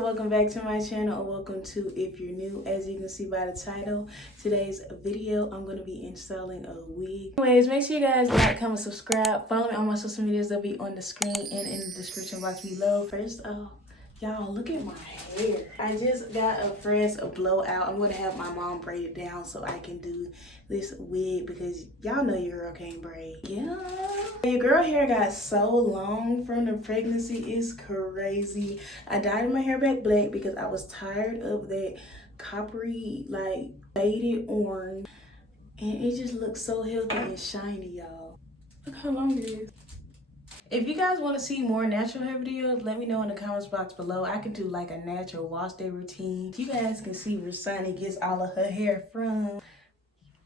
welcome back to my channel, or welcome to if you're new. As you can see by the title, today's video I'm going to be installing a wig. Anyways, make sure you guys like, comment, subscribe, follow me on my social medias. They'll be on the screen and in the description box below. First off, y'all, look at my hair. I just got a fresh blowout. I'm going to have my mom braid it down so I can do this wig because y'all know your girl can't braid. Yeah. Your girl hair got so long from the pregnancy. It's crazy. I dyed my hair back black because I was tired of that coppery, like, faded orange. And it just looks so healthy and shiny, y'all. Look how long it is. If you guys want to see more natural hair videos, let me know in the comments box below. I can do like a natural wash day routine. You guys can see where Sunny gets all of her hair from.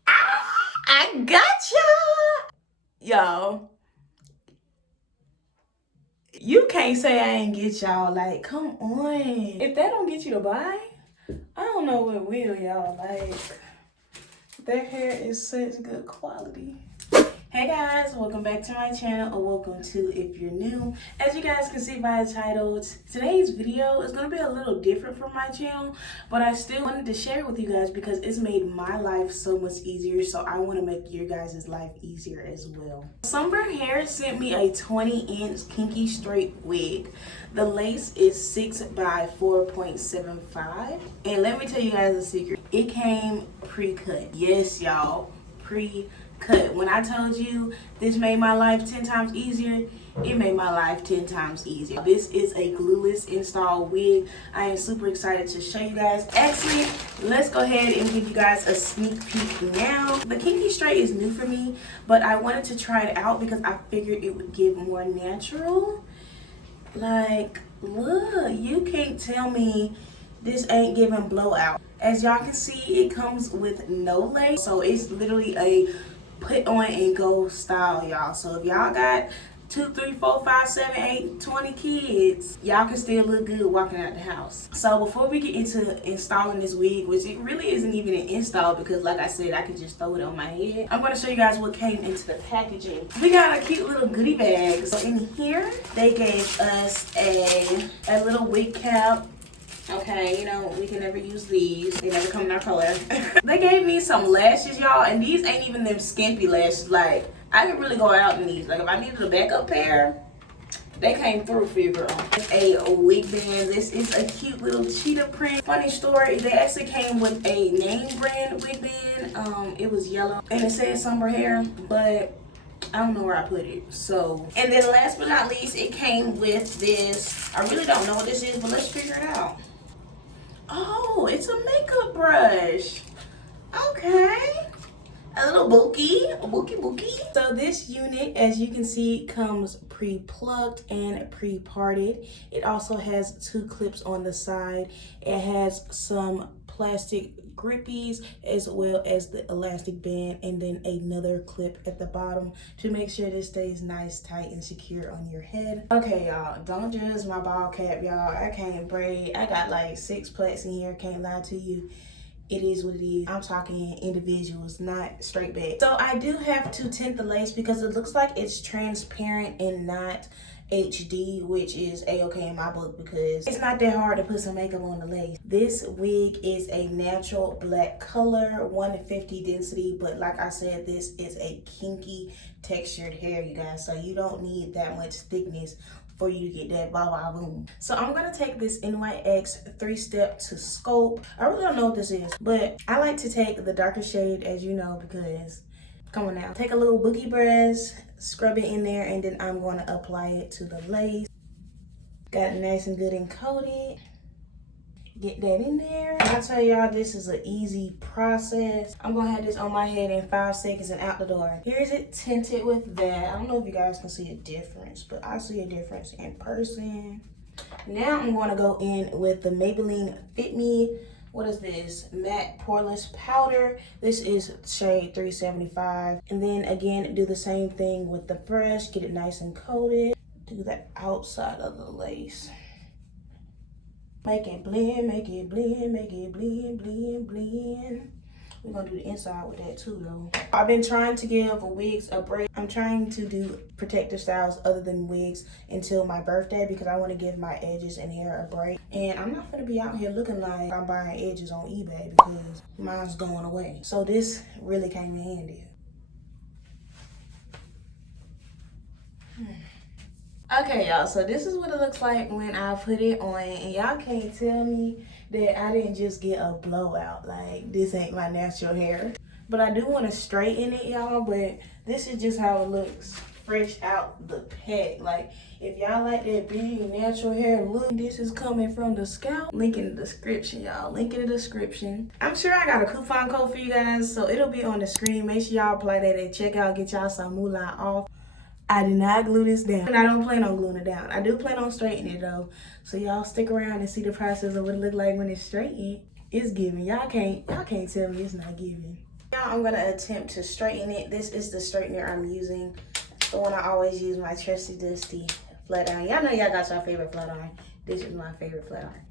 I gotcha! Y'all, you can't say I ain't get y'all. Like, come on. If that don't get you to buy, I don't know what will, y'all. Like, their hair is such good quality. Hey guys, welcome back to my channel, or welcome to if you're new. As you guys can see by the title, today's video is going to be a little different from my channel, but I still wanted to share it with you guys because it's made my life so much easier, so I want to make your guys' life easier as well. Sunber Hair sent me a 20-inch kinky straight wig. The lace is 6 by 4.75, and let me tell you guys a secret. It came pre-cut. Yes, y'all, pre-cut. When I told you this made my life 10 times easier, it made my life 10 times easier. This is a glueless install wig. I am super excited to show you guys. Actually, let's go ahead and give you guys a sneak peek now. The kinky straight is new for me, but I wanted to try it out because I figured it would give more natural. Like, look, you can't tell me this ain't giving blowout. As y'all can see, it comes with no lace, so it's literally a put on and go style, y'all. So if y'all got 2, 3, 4, 5, 7, 8, 20 kids, y'all can still look good walking out the house. So before we get into installing this wig, which it really isn't even an install because like I said, I could just throw it on my head, I'm going to show you guys what came into the packaging. We got a cute little goodie bag. So in here, they gave us a little wig cap. Okay, you know, we can never use these. They never come in our color. They gave me some lashes, y'all, and these ain't even them skimpy lashes. Like, I could really go out in these. Like, if I needed a backup pair, they came through for you, girl. A wig band. This is a cute little cheetah print. Funny story, they actually came with a name brand wig band. It was yellow, and it said Sunber Hair, but I don't know where I put it. So, and then last but not least, it came with this. I really don't know what this is, but let's figure it out. Oh, it's a makeup brush. Okay. A little bookie. So this unit, as you can see, comes pre-plucked and pre-parted. It also has 2 clips on the side. It has some plastic grippies as well as the elastic band, and then another clip at the bottom to make sure this stays nice, tight, and secure on your head. Okay, y'all, don't judge my ball cap, y'all. I can't braid. I got like 6 plaits in here, can't lie to you. It is what it is. I'm talking individuals, not straight back. So I do have to tint the lace because it looks like it's transparent and not HD, which is a-okay in my book because it's not that hard to put some makeup on the lace. This wig is a natural black color, 150 density, but like I said, this is a kinky textured hair, you guys, so you don't need that much thickness for you to get that ba boom. So I'm gonna take this NYX 3-step to scope. I really don't know what this is, but I like to take the darker shade, as you know, because come on now. Take a little boogie brush, scrub it in there, and then I'm going to apply it to the lace. Got it nice and good and coated. Get that in there. I tell y'all, this is an easy process. I'm going to have this on my head in 5 seconds and out the door. Here's it tinted with that. I don't know if you guys can see a difference, but I see a difference in person. Now I'm going to go in with the Maybelline Fit Me. What is this? Matte Poreless Powder. This is shade 375. And then again, do the same thing with the brush. Get it nice and coated. Do the outside of the lace. Make it blend, make it blend, make it blend, blend, blend. We're gonna do the inside with that too though. I've been trying to give wigs a break. I'm trying to do protective styles other than wigs until my birthday because I want to give my edges and hair a break. And I'm not gonna be out here looking like I'm buying edges on eBay because mine's going away. So this really came in handy. Okay, y'all, so this is what it looks like when I put it on, and y'all can't tell me that I didn't just get a blowout. Like, this ain't my natural hair. But I do want to straighten it, y'all, but this is just how it looks fresh out the pack. Like, if y'all like that big natural hair look, this is coming from the scalp. Link in the description, y'all. Link in the description. I'm sure I got a coupon code for you guys, so it'll be on the screen. Make sure y'all apply that at checkout. Get y'all some moolah off. I did not glue this down, and I don't plan on gluing it down. I do plan on straightening it though. So y'all stick around and see the process of what it look like when it's straightened. It's giving. Y'all can't tell me it's not giving. Now I'm gonna attempt to straighten it. This is the straightener I'm using. The one I always use, my trusty dusty flat iron. Y'all know y'all got your favorite flat iron. This is my favorite flat iron.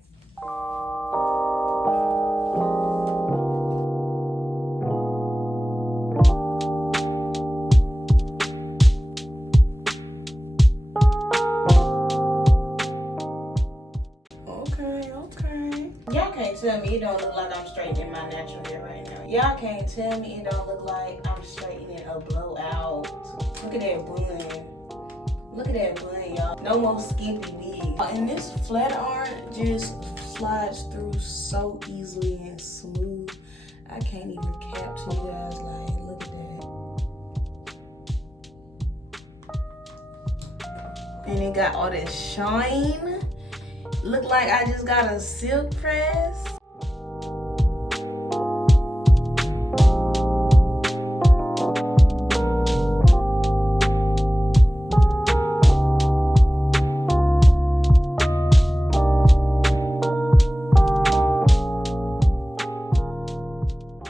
Y'all can't tell me it don't look like I'm straightening my natural hair right now. Y'all can't tell me it don't look like I'm straightening a blowout. Look at that bun. Look at that bun, y'all. No more skimpy wig. And this flat iron just slides through so easily and smooth. I can't even cap to you guys. Like, look at that. And it got all this shine. Look like I just got a silk press.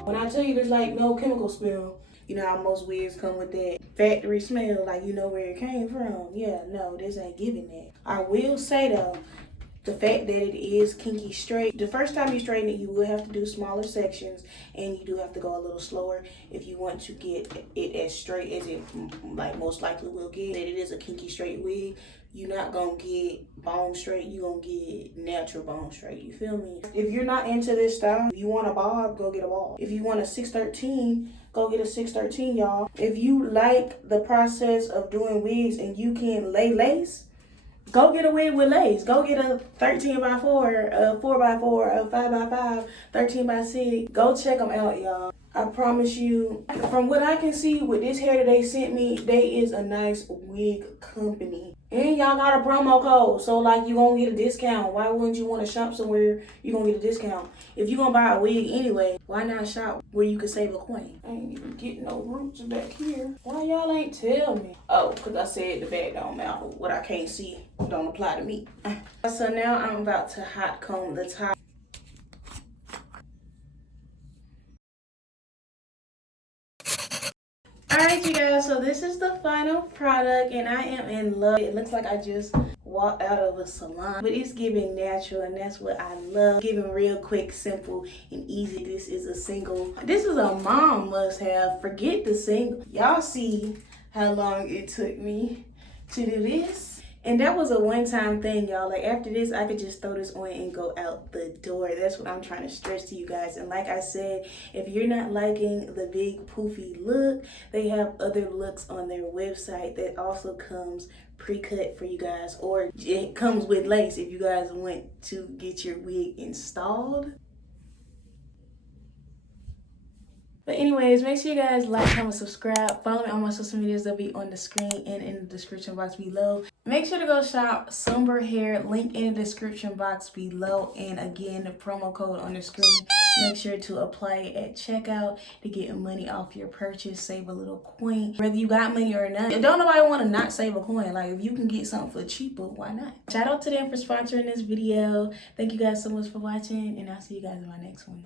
When I tell you there's like no chemical smell, you know how most wigs come with that factory smell, like you know where it came from. Yeah, no, this ain't giving that. I will say though, the fact that it is kinky straight, the first time you straighten it, you will have to do smaller sections, and you do have to go a little slower if you want to get it as straight as it like most likely will get. That it is a kinky straight wig, you're not gonna get bone straight, you're gonna get natural bone straight. You feel me? If you're not into this style, if you want a bob, go get a bob. If you want a 613, go get a 613, y'all. If you like the process of doing wigs and you can lay lace, go get a wig with lace. Go get a 13x4, a 4x4, a 5x5, 13x6. Go check them out, y'all. I promise you, from what I can see with this hair that they sent me, they is a nice wig company. And y'all got a promo code, so like you gonna get a discount. Why wouldn't you want to shop somewhere you gonna get a discount? If you gonna buy a wig anyway, why not shop where you can save a coin? I ain't even getting no roots back here. Why y'all ain't tell me? Oh, because I said the bag don't matter. What I can't see don't apply to me. So now I'm about to hot comb the top. Alright you guys, so this is the final product and I am in love. It looks like I just walked out of a salon, but it's giving natural and that's what I love. Giving real quick, simple, and easy. This is a single. This is a mom must have. Forget the single. Y'all see how long it took me to do this? And that was a one-time thing, y'all. Like after this, I could just throw this on and go out the door. That's what I'm trying to stress to you guys. And like I said, if you're not liking the big poofy look, they have other looks on their website that also comes pre-cut for you guys, or it comes with lace if you guys want to get your wig installed. But anyways, make sure you guys like, comment, subscribe. Follow me on my social medias. They'll be on the screen and in the description box below. Make sure to go shop Sunber hair. Link in the description box below. And again, the promo code on the screen. Make sure to apply it at checkout to get money off your purchase. Save a little coin. Whether you got money or not. And don't nobody want to not save a coin. Like if you can get something for cheaper, why not? Shout out to them for sponsoring this video. Thank you guys so much for watching. And I'll see you guys in my next one.